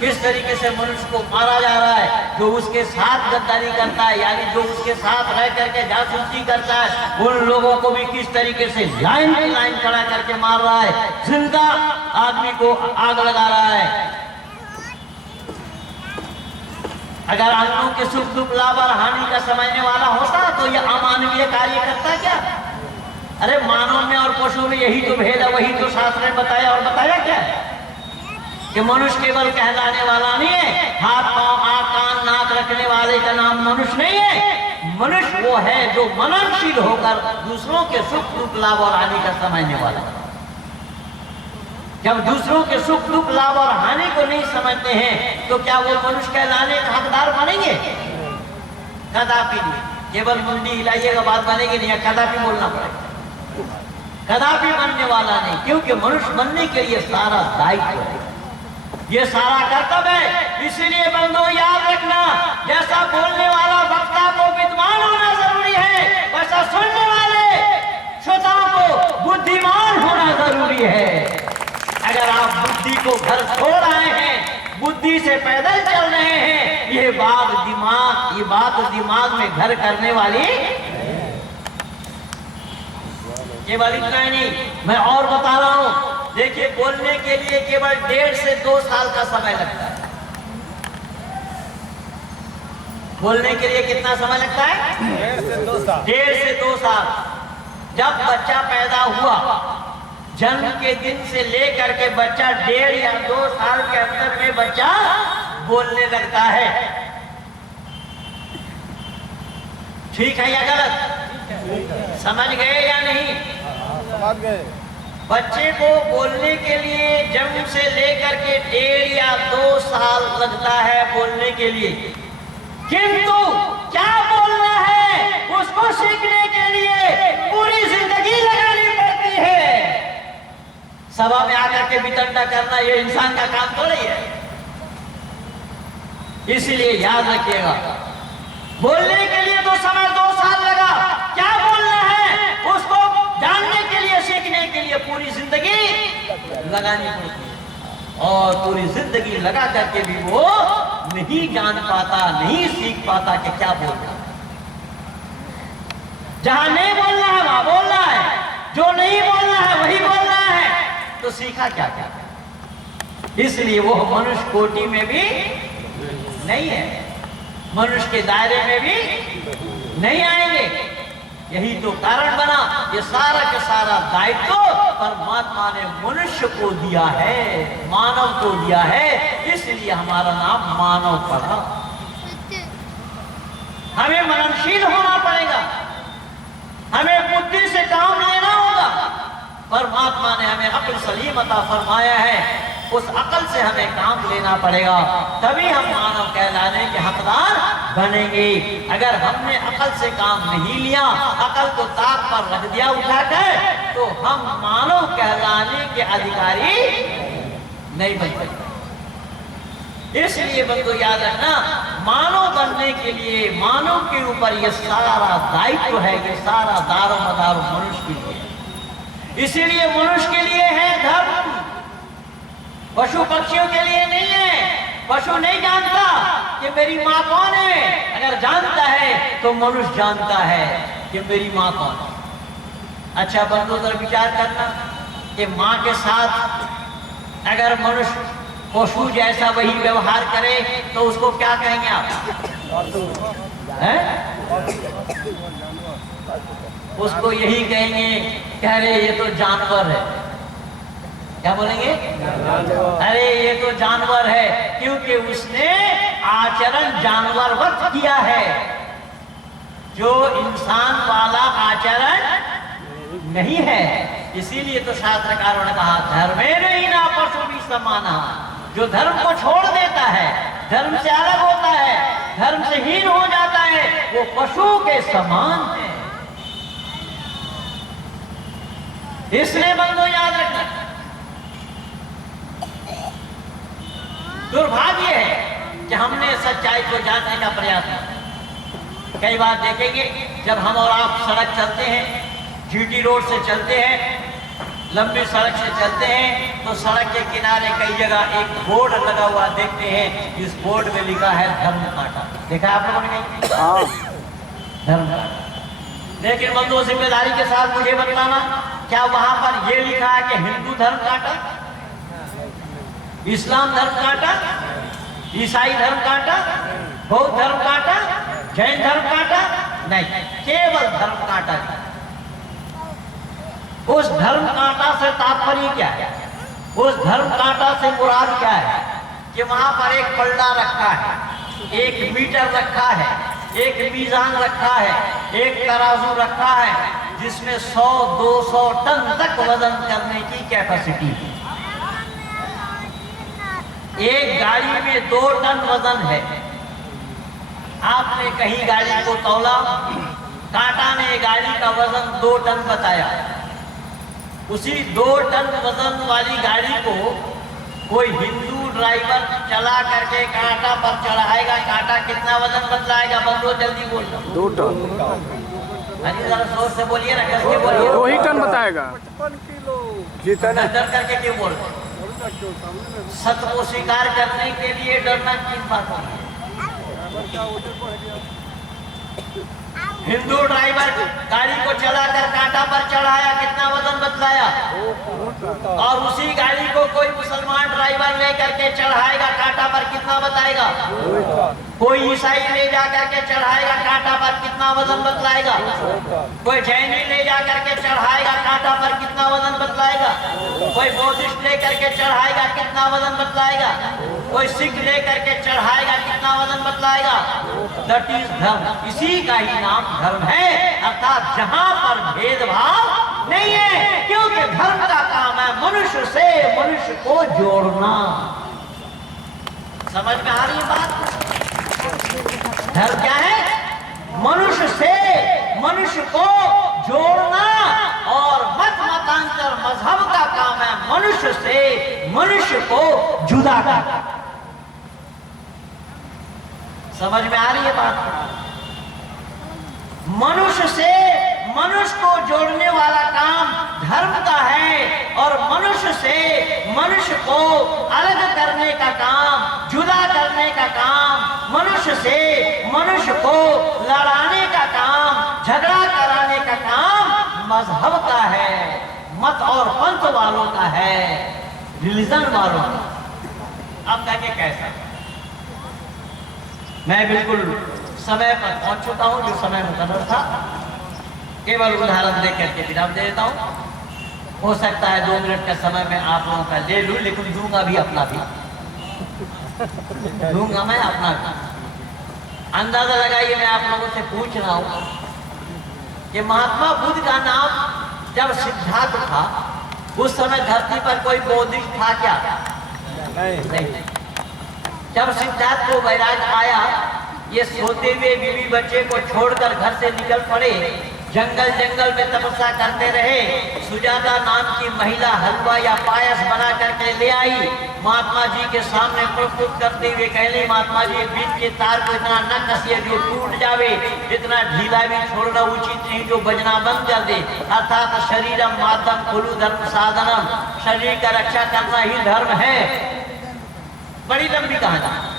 किस तरीके से मनुष्य को मारा जा रहा है। जो उसके साथ गद्दारी करता है, यानी जो उसके साथ रह करके जासूसी करता है, उन लोगों को भी किस तरीके से लाइन की लाइन खड़ा करके मार रहा है, जिंदा आदमी को आग लगा रहा है। अगर अन्यों के सुख दुख लाभ और हानि का समझने वाला होता तो यह अमानवीय कार्य करता क्या? अरे मानव में और पशु में यही तो भेद है, वही तो शास्त्र ने बताया। और बताया क्या कि मनुष्य केवल कहलाने वाला नहीं है, हाथ पांव आंख कान नाक रखने वाले का नाम मनुष्य नहीं है। मनुष्य वो है जो मननशील होकर दूसरों के सुख दुख लाभ और हानि का समझने वाला है। जब दूसरों के सुख दुख लाभ और हानि को नहीं समझते हैं तो क्या वो मनुष्य कहलाने का हकदार बनेंगे? कदापि नहीं। केवल मुंडी हिलाइएगा बात बनेगी नहीं, कदापि बोलना पड़ेगा। कदापि बनने वाला नहीं, क्योंकि मनुष्य बनने के लिए सारा दायित्व है, ये सारा कर्तव्य है। इसीलिए बंधुओं याद रखना, जैसा बोलने वाला वक्ता को विद्वान होना जरूरी है, वैसा सुनने वाले श्रोताओं को बुद्धिमान होना जरूरी है। अगर आप बुद्धि को घर छोड़ आए हैं, बुद्धि से पैदल चल रहे हैं, ये बात दिमाग में घर करने वाली केवल इतना ही नहीं, मैं और बता रहा हूं। देखिए, बोलने के लिए केवल 1.5 से 2 साल का समय लगता है। बोलने के लिए कितना समय लगता है? 1.5 से 2 साल। जब बच्चा पैदा हुआ, जन्म के दिन से लेकर के बच्चा 1.5 या 2 साल के अंदर में बच्चा बोलने लगता है। ठीक है या गलत? समझ गए या नहीं? समझ गए। बच्चे को बोलने के लिए जन्म से लेकर के 1.5 या 2 साल लगता है बोलने के लिए, किंतु क्या बोलना है उसको सीखने के लिए पूरी जिंदगी लगानी पड़ती है। सभा में आकर के वितंडा करना ये इंसान का काम तो नहीं है। इसलिए याद रखिएगा, बोलने के लिए तो समय 2 साल लगा, क्या बोलना है उसको जानने के लिए, सीखने के लिए पूरी जिंदगी लगानी पड़ती है। और पूरी जिंदगी लगा करके भी वो नहीं जान पाता, नहीं सीख पाता कि क्या बोलना है। जहां नहीं बोलना है वहां बोलना है, जो नहीं बोलना है वही बोलना है, तो सीखा क्या क्या? इसलिए वो मनुष्य कोटि में भी नहीं है, मनुष्य के दायरे में भी नहीं आएंगे। यही तो कारण बना, ये सारा का सारा दायित्व परमात्मा ने मनुष्य को दिया है, मानव को दिया है। इसलिए हमारा नाम मानव पड़ा। हमें मननशील होना पड़ेगा, हमें बुद्धि से काम लेना होगा। परमात्मा ने हमें अक्ल सलीम अता फरमाया है, उस अकल से हमें काम लेना पड़ेगा, तभी हम मानव कहलाने के हकदार बनेंगे। अगर हमने अकल से काम नहीं लिया, अकल को ताक पर रख दिया उठाकर, तो हम मानव कहलाने के अधिकारी नहीं बन सकते। इसलिए बंधु याद रखना, मानव बनने के लिए मानव के ऊपर यह सारा दायित्व है, ये सारा दारो मदार मनुष्य के लिए। इसीलिए मनुष्य के लिए है धर्म, पशु पक्षियों के लिए नहीं है। पशु नहीं जानता कि मेरी माँ कौन है, अगर जानता है तो मनुष्य जानता है कि मेरी माँ कौन है। अच्छा बंधु, जरा विचार करना कि माँ के साथ अगर मनुष्य पशु जैसा वही व्यवहार करे तो उसको क्या कहेंगे आप? हैं? उसको यही कहेंगे, कह रहे ये तो जानवर है। क्या बोलेंगे? अरे ये तो जानवर है, क्योंकि उसने आचरण जानवरवत किया है। जो इंसान वाला आचरण नहीं है। इसीलिए तो शास्त्रकारों ने कहा, धर्मे नहीं ना पशु भी समाना। जो धर्म को छोड़ देता है, धर्म से अलग होता है, धर्म से हीन हो जाता है, वो पशु के समान है। इसलिए बंधु याद रखना, दुर्भाग्य है कि हमने सच्चाई को जानने का प्रयास किया। कई बार देखेंगे जब हम और आप सड़क चलते हैं, जीटी रोड से चलते हैं, लंबी सड़क से चलते हैं, तो सड़क के किनारे कई जगह एक बोर्ड लगा हुआ देखते हैं। इस बोर्ड में लिखा है धर्म कांटा। देखा आप लोगों ने कहीं? धर्म कांटा। लेकिन बंधुओं, जिम्मेदारी के साथ मुझे बताना, क्या वहां पर यह लिखा है कि हिंदू धर्म कांटा, इस्लाम धर्म कांटा, ईसाई धर्म कांटा, बौद्ध धर्म कांटा, जैन धर्म कांटा? नहीं, केवल धर्म कांटा। उस धर्म कांटा से तात्पर्य क्या है? उस धर्म कांटा से मुराद क्या है? कि वहां पर एक पल्ला रखा है, एक मीटर रखा है, एक मीजान रखा है, एक तराजू रखा है, जिसमें 100-200 टन तक वजन करने की कैपेसिटी है। एक गाड़ी में 2 टन वजन है। आपने कहीं गाड़ी को तौला, कांटा ने गाड़ी का वजन 2 टन बताया। उसी 2 टन वजन वाली गाड़ी को कोई हिंदू ड्राइवर चला करके कांटा पर चढ़ाएगा, कांटा कितना वजन बदलाएगा? बंदो जल्दी बोल। 2 टन। अरे जरा जोर से बोलिए ना, कस के बोलिए। 2 ही टन बताएगा। 55 किलो जितना डर करके क्यों बोल रहे? सत्य को स्वीकार करने के लिए डरना किन बातों है? हिंदू ड्राइवर गाड़ी को चलाकर कांटा पर चढ़ाया, कितना वजन बदलाया? और उसी गाड़ी को कोई मुसलमान ड्राइवर लेकर के चढ़ाएगा, कांटा पर कितना बताएगा? कोई ईसाई ले जाकर के चढ़ाएगा, कांटा पर कितना वजन बदलाएगा? कोई जैनी ले जाकर के चढ़ाएगा, कांटा पर कितना वजन बदलाएगा? कोई बौद्धिस्ट लेकर के चढ़ाएगा, कितना वजन बदलाएगा? कोई सिख लेकर के चढ़ाएगा, कितना वजन बदलाएगा? दैट इज धर्म। इसी का ही नाम धर्म है, अर्थात जहां पर भेदभाव नहीं है, क्योंकि धर्म का काम है मनुष्य से मनुष्य को जोड़ना। समझ में आ रही है बात? धर्म क्या है? मनुष्य से मनुष्य को जोड़ना, और मत मतांतर मजहब का काम है मनुष्य से मनुष्य को जुदा करना। समझ में आ रही है बात? मनुष्य से मनुष्य को जोड़ने वाला काम धर्म का है, और मनुष्य से मनुष्य को अलग करने का काम, जुदा करने का काम, मनुष्य से मनुष्य को लड़ाने का काम, झगड़ा कराने का काम मजहब का है, मत और पंथ वालों का है, रिलीजन वालों का। अब कहेंगे कैसा? मैं बिल्कुल समय पर पहुंच चुका हूं, जो समय मुकर्रर था। केवल उदाहरण देकर के विराम दे देता हूं। हो सकता है 2 मिनट का समय मैं आप लोगों का ले लूं, लेकिन दूंगा भी अपना भी, दूंगा मैं अपना भी। अंदाजा लगाइए, मैं आप लोगों से पूछ रहा हूं कि महात्मा बुद्ध का नाम जब सिद्धार्थ था, उस समय धरती पर कोई बौद्धिस्ट था क्या? नहीं। जब सिद्धार्थ को वैराग आया, ये सोते हुए बीवी बच्चे को छोड़कर घर से निकल पड़े, जंगल जंगल में तपस्या करते रहे। सुजाता नाम की महिला हलवा या पायस बना करके ले आई, महात्मा जी के सामने प्रस्तुत करते हुए कहली, महात्मा जी बीच के तार को इतना न कसिए जो टूट जावे, इतना ढीला भी छोड़ना उचित नहीं जो बजना बंद कर दे। अर्थात शरीरम मातम कुलु धर्म साधनम, शरीर का रक्षा करना ही धर्म है। बड़ी लंबी कहानी।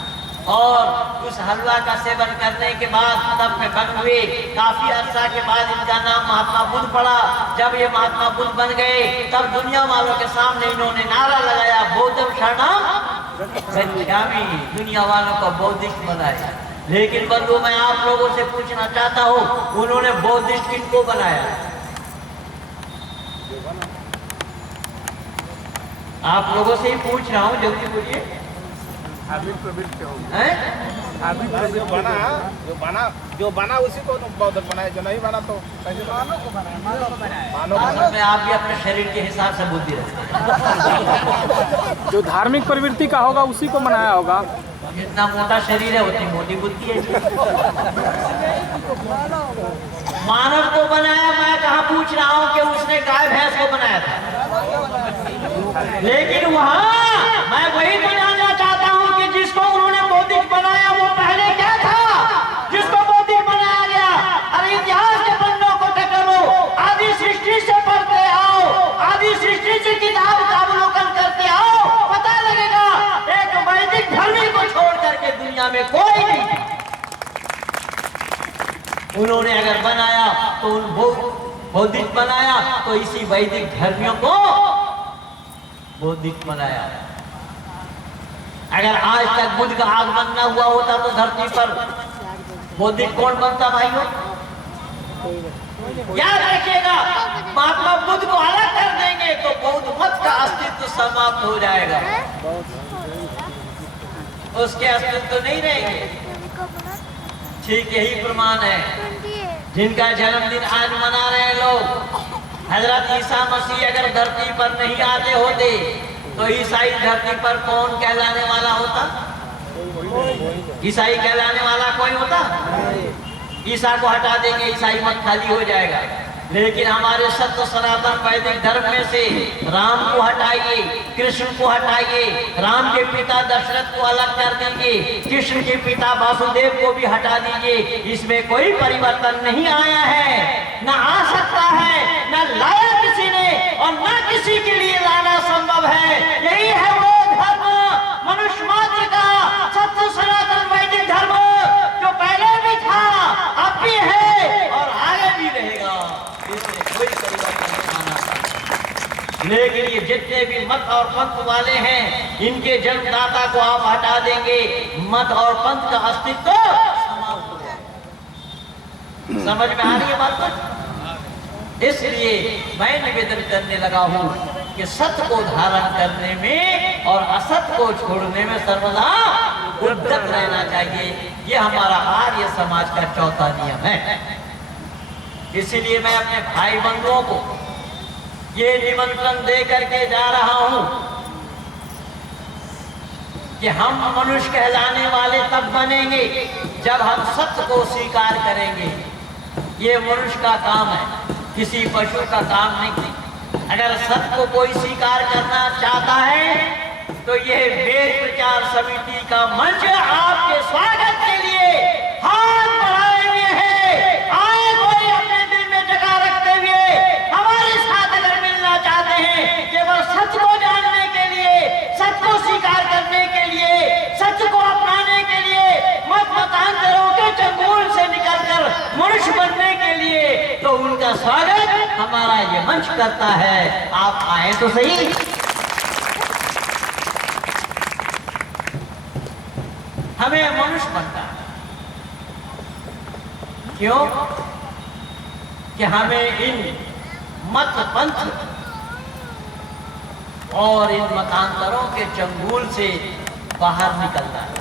और उस हलवा का सेवन करने के बाद तब में बन हुए, काफी अर्सा के बाद इनका नाम महात्मा बुद्ध पड़ा। जब ये महात्मा बुद्ध बन गए, तब दुनिया वालों के सामने इन्होंने नारा लगाया, बौद्धम शरणम गच्छामि, दुनिया वालों को बौद्धिस्ट बनाया। लेकिन बंधु, मैं आप लोगों से पूछना चाहता हूँ, उन्होंने बौद्धिस्ट किनको बनाया? आप लोगों से ही पूछ रहा हूँ, जल्दी पूछिए। जो बना उसी को बौद्ध बनाया, जो नहीं बना तो कैसे मानव को बनाया। में आप भी अपने शरीर के हिसाब से बुद्धि रखते। जो धार्मिक प्रवृत्ति का होगा उसी को बनाया होगा। जितना मोटा शरीर है उतनी मोटी बुद्धि है। मानव को बनाया, मैं कहाँ पूछ रहा हूँ कि उसने गाय भैंस को बनाया था, लेकिन वहां मैं वही तो जानना चाहता हूँ कि जिसको उन्होंने बौद्धिक बनाया वो पहले क्या था, जिसको बौद्धिक बनाया गया। अरे इतिहास के पन्नों को टकरो, आदि सृष्टि से पढ़ते आओ, आदि सृष्टि से किताब का अवलोकन करते आओ, पता लगेगा एक वैदिक धर्मी को छोड़ करके दुनिया में कोई नहीं। उन्होंने अगर बनाया तो उन बौद्धिक बनाया तो इसी वैदिक धर्मियों को बौद्धिक बनाया। अगर आज तक बुद्ध का आगमन न हुआ होता तो धरती पर बौद्धिक कौन बनता भाइयों? याद रखिएगा, महात्मा बुद्ध को अलग कर देंगे तो बौद्ध मत का अस्तित्व समाप्त हो जाएगा, उसके अस्तित्व नहीं रहेंगे। ठीक यही प्रमाण है जिनका जन्मदिन आज मना रहे हैं लोग। हजरत ईसा मसीह अगर धरती पर नहीं आते होते तो ईसाई धरती पर कौन कहलाने वाला होता? ईसाई कहलाने वाला कोई होता? ईसा को हटा देंगे, ईसाई मत खाली हो जाएगा। लेकिन हमारे सत्य सनातन वैदिक धर्म में से राम को हटाइए, कृष्ण को हटाइए, राम के पिता दशरथ को अलग कर देंगे, कृष्ण के पिता वासुदेव को भी हटा दीजिए, इसमें कोई परिवर्तन नहीं आया है, न आ सकता है, न लाया किसी ने और न किसी के लिए लाना संभव है। यही है वो धर्म, मनुष्य मात्र का सत्य सनातन वैदिक धर्म, जो पहले भी था, अब भी है और आगे भी रहेगा। इसमें कोई परिवर्तन नहीं आना। लेकिन ये जितने भी मत और पंथ वाले हैं, इनके जन्मदाता को आप हटा देंगे, मत और पंथ का अस्तित्व समाप्त हो जाएगा। समझ में आ रही है बात? इसलिए मैं निवेदन करने लगा हूं कि सत्य को धारण करने में और असत्य को छोड़ने में सर्वदा उद्यत रहना चाहिए। ये हमारा आर्य समाज का चौथा नियम है। इसलिए मैं अपने भाई बंधुओं को ये निमंत्रण दे करके जा रहा हूं कि हम मनुष्य कहलाने वाले तब बनेंगे जब हम सत्य को स्वीकार करेंगे। ये मनुष्य का काम है, किसी पशु का काम नहीं। अगर सत्य को कोई स्वीकार करना चाहता है तो यह वेद प्रचार समिति का मंच आपके स्वागत के लिए हाथ बढ़ाए हुए है। आए कोई अपने दिल में जगह रखते हुए हमारे साथ अगर मिलना चाहते हैं, केवल सत्य को जानने के लिए, सत्य को स्वीकार करने के लिए, सत्य को अपनाने के लिए, मतांतरों के चंगुल से निकलकर मनुष्य बनने के लिए, तो उनका स्वागत हमारा ये मंच करता है। आप आए तो सही। हमें मनुष्य बनता है, क्यों? कि हमें इन मत पंथ और इन मतांतरों के चंगुल से बाहर निकलना है।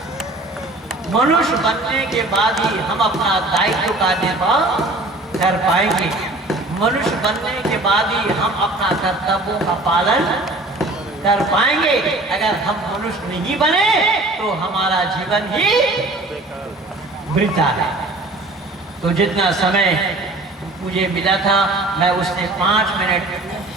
मनुष्य बनने के बाद ही हम अपना दायित्व का निर्वाह कर पाएंगे। मनुष्य बनने के बाद ही हम अपना कर्तव्यों का पालन कर पाएंगे। अगर हम मनुष्य नहीं बने तो हमारा जीवन ही वृथा है। तो जितना समय मुझे मिला था मैं उससे 5 मिनट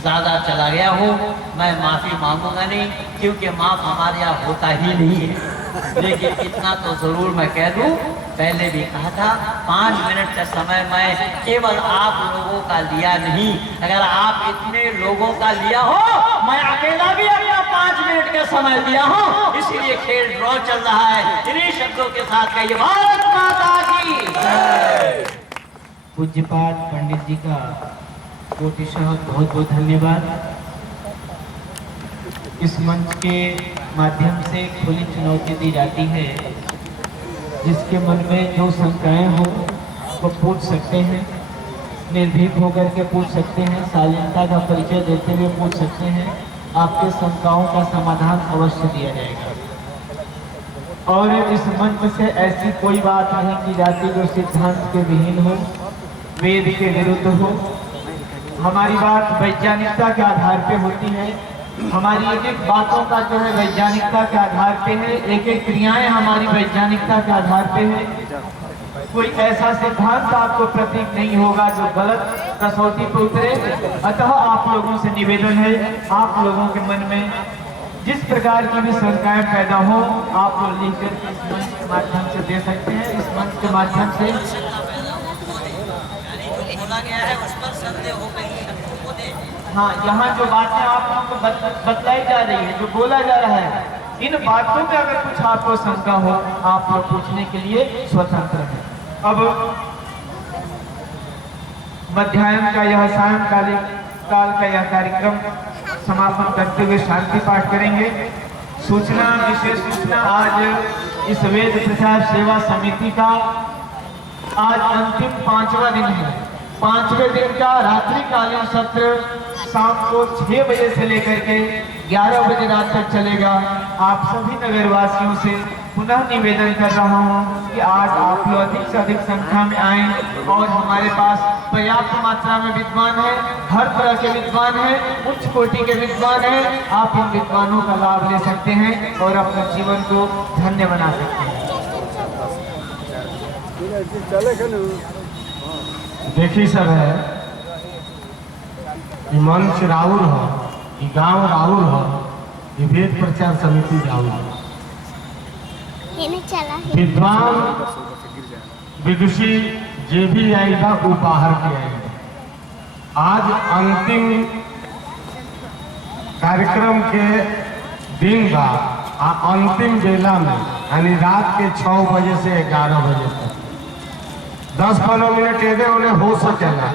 ज़्यादा चला गया हूँ। मैं माफ़ी मांगूंगा नहीं, क्योंकि माफ़ हमारे यहाँ होता ही नहीं है। लेकिन इतना तो ज़रूर मैं कह दूँ, पहले भी कहा था 5 मिनट का समय मैं केवल आप लोगों का लिया नहीं। अगर आप इतने लोगों का लिया हो, मैं अकेला भी अपना 5 मिनट का समय दिया हूँ। इसीलिए खेल ड्रॉ चल रहा है। इन्हीं शब्दों के साथ कहिए भारत माता की जय। पूज्यपाद पंडित जी का कोटिशः बहुत बहुत धन्यवाद। इस मंच के माध्यम से खुली चुनौती दी जाती है, जिसके मन में जो शंकाएं हो वो पूछ सकते हैं, निर्भीक होकर के पूछ सकते हैं, शालीनता का परिचय देते हुए पूछ सकते हैं। आपके शंकाओं का समाधान अवश्य दिया जाएगा। और इस मंच से ऐसी कोई बात नहीं की जाती जो सिद्धांत के विहीन हो, वेद के विरुद्ध हो। हमारी बात वैज्ञानिकता के आधार पे होती है, हमारी एक एक बातों का जो है वैज्ञानिकता के आधार पे है, एक एक क्रियाएं हमारी वैज्ञानिकता के आधार पे है। कोई ऐसा सिद्धांत आपको प्रतीक नहीं होगा जो गलत कसौटी पर उतरे। अतः आप लोगों से निवेदन है, आप लोगों के मन में जिस प्रकार की भी शंकाएं पैदा हो, आप लोग लिख कर इस मंच के माध्यम से दे सकते हैं। इस मंच के माध्यम से बोला गया है उस पर संदेह हो गई है, वो दे। हाँ, यहाँ जो बातें आप लोगों को बतलाई जा रही है, जो बोला जा रहा है, इन बातों में अगर कुछ आपको शंका हो, आप लोग पूछने के लिए स्वतंत्र हैं। अब मध्याह्न का यह सायंकालिक काल का यह कार्यक्रम समापन करते हुए शांति पाठ करेंगे। सूचना, विशेष सूचना, आज इस वेद प्रचार सेवा समिति का आज अंतिम 5वां दिन है। 5वें दिन का रात्रिकालीन सत्र शाम को 6 बजे से लेकर के 11 बजे रात तक चलेगा। आप सभी नगरवासियों से पुनः निवेदन कर रहा हूं कि आज आप लोग अधिक से अधिक संख्या में आएं और हमारे पास पर्याप्त मात्रा में विद्वान है, हर तरह के विद्वान है, उच्च कोटि के विद्वान है। आप इन विद्वानों का लाभ ले सकते हैं और अपने जीवन को धन्य बना सकते हैं। देखी सब है, ये मंच राउर हो, ये गांव राउर हो, ये वेद प्रचार समिति राउर हो। विद्वान विदुषी जे भी आएगा वो बाहर के आएगा। आज अंतिम कार्यक्रम के दिन बा, अंतिम बेला में यानी रात के 6 बजे से 11 बजे तक 10-15 मिनट एदे उन्हें हो सकेला।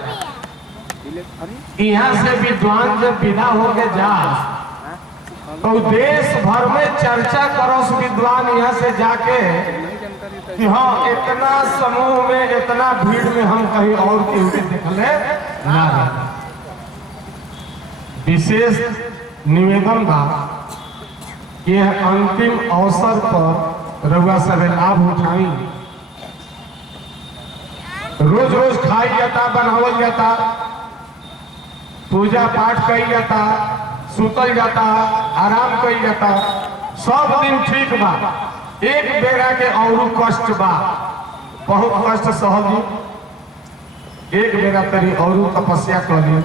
यहाँ से विद्वान जब विदा होके जा तो देश भर में चर्चा करो विद्वान यहाँ से जाके कि हाँ इतना समूह में, इतना भीड़ में हम कहीं और केहू के देखले ना रहे। विशेष निवेदन बा कि अंतिम अवसर पर रउआ सब लाभ उठाई। रोज रोज खाई जाता, बनावल जाता, पूजा पाठ कई जाता, सुतल जाता, आराम कई जाता, सब दिन ठीक बा। एक बेरा के और कष्ट बा, बहुत कष्ट सहली। एक बेरा तरी और तपस्या कर ली।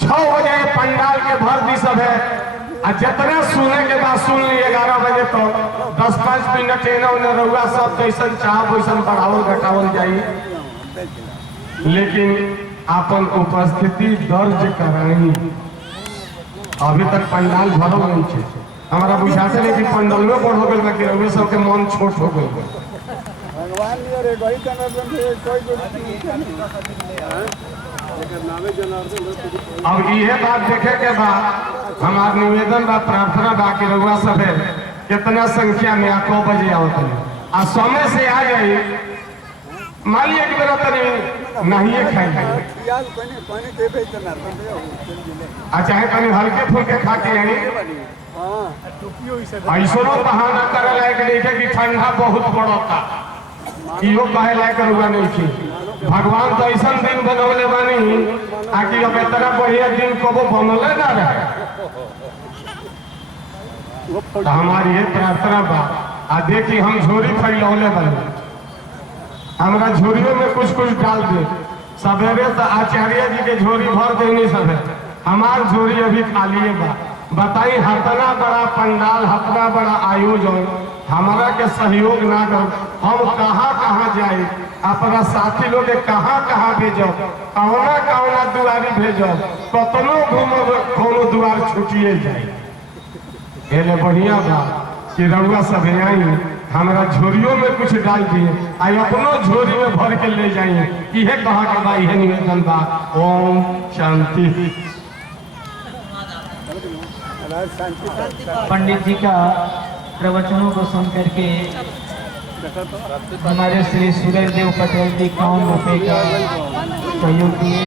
6 बजे पंडाल के भर दी सब है, जितने सुने के बाद सुन ली। 11 बजे तो 10-5 मिनट एना उन्हें रउआ सब जैसन चाह वैसन बढ़ावल घटावल जाई, लेकिन अपन उपस्थिति दर्ज कराई। अभी तक पंडाल भरल नहीं है। हमारा बुझाते नहीं कि पंडाल में बढ़ हो गए कि रउआ सब के मन छोट हो गए। अब यह बात देखे के बाद हमार निवेदन बा, प्रार्थना बा कि रउआ सब कितना संख्या में 9 बजे आवत आ समय से आ जाए। मान लिया कि मेरा तनी नहीं खाए, चाहे तनी हल्के फुल्के खा के आई। ऐसा बहाना करे लायक नहीं है कि ठंडा बहुत पड़ता, इहो कहे लायक रुआ नहीं थी। भगवान तो ऐसा दिन बनौले बानी आकि अब इतना बढ़िया दिन कबो बनले ना रहे। तो हमारी ये प्रार्थना बा, आ देखी हम झोरी फैलौले बने, हमारा झोरियों में कुछ कुछ डाल दे। सवेरे तो आचार्य जी के झोरी भर देनी सब है, हमार झोरी अभी खाली बा। बताई हतना बड़ा पंडाल, हतना बड़ा आयोजन, हमारा के सहयोग ना कर हम कहाँ कहाँ जाए, अपना साथी लोग कहाँ कहाँ भेजो, कौना कौना दुआरी भेजो, कतनो घूमो कोनो दुआर छुटिए जाए। एले बढ़िया बा कि रउआ सब आई हमारा झोरियों में कुछ डाल दिए, आई अपनो झोरी में भर के ले जाइए। यह कहा के बा, यह निवेदन बा। ओम शांति। पंडित जी का प्रवचनों को सुन करके हमारे श्री सूरज देव पटेल जी 51 रुपये का सहयोग दिए।